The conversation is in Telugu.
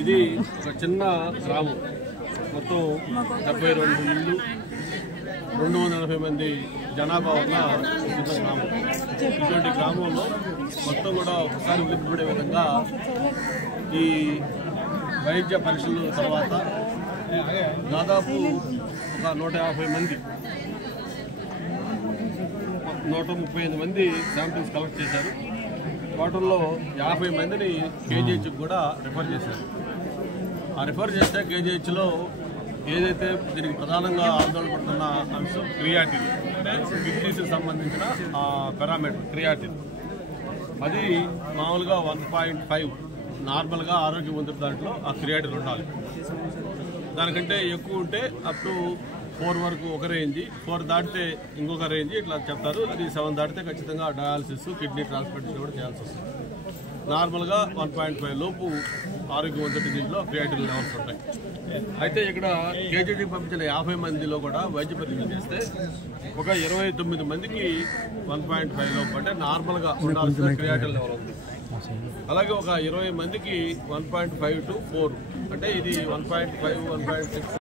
ఇది ఒక చిన్న గ్రామం, మొత్తం 72 ఇళ్ళు, 280 మంది జనాభా ఉన్న చిన్న గ్రామం. ఇటువంటి గ్రామంలో మొత్తం కూడా ఒకసారి ఉలిక్కిపడే విధంగా ఈ వైద్య పరీక్షల తర్వాత దాదాపు ఒక 150 మంది 135 మంది శాంపిల్స్ కలెక్ట్ చేశారు. వాటిల్లో 50 మందిని కేజీహెచ్కి కూడా రిఫర్ చేశారు. ఆ రిఫర్ చేస్తే కేజీహెచ్లో ఏదైతే దీనికి ప్రధానంగా ఆందోళన పడుతున్న అంశం క్రియాటిన్, కిడ్నీస్కి సంబంధించిన పారామీటర్ క్రియాటిన్, అది మామూలుగా 1.5 నార్మల్గా ఆరోగ్యవంతుల దాంట్లో ఆ క్రియాటిన్ ఉండాలి. దానికంటే ఎక్కువ ఉంటే అప్ టు 4 వరకు ఒక రేంజ్, 4 దాటితే ఇంకొక రేంజ్, ఇట్లా చెప్తారు. అది 7 దాటితే ఖచ్చితంగా డయాలసిస్, కిడ్నీ ట్రాన్స్ప్లాంటేషన్ కూడా చేయాల్సి వస్తుంది. నార్మల్గా 1.5 లోపు ఆరోగ్యవంతుడి దీంట్లో క్రియాటిన్ లెవెల్స్ ఉంటాయి. అయితే ఇక్కడ కేజీడీకి పంపించిన 50 మందిలో కూడా వైద్య పరీక్షలు చేస్తే ఒక 29 మందికి 1.5 లోపు అంటే నార్మల్గా ఉండాల్సిన క్రియాటిన్ లెవెల్ ఉంది. అలాగే ఒక 20 మందికి 1.5 to 4 అంటే ఇది 1.5, 1.6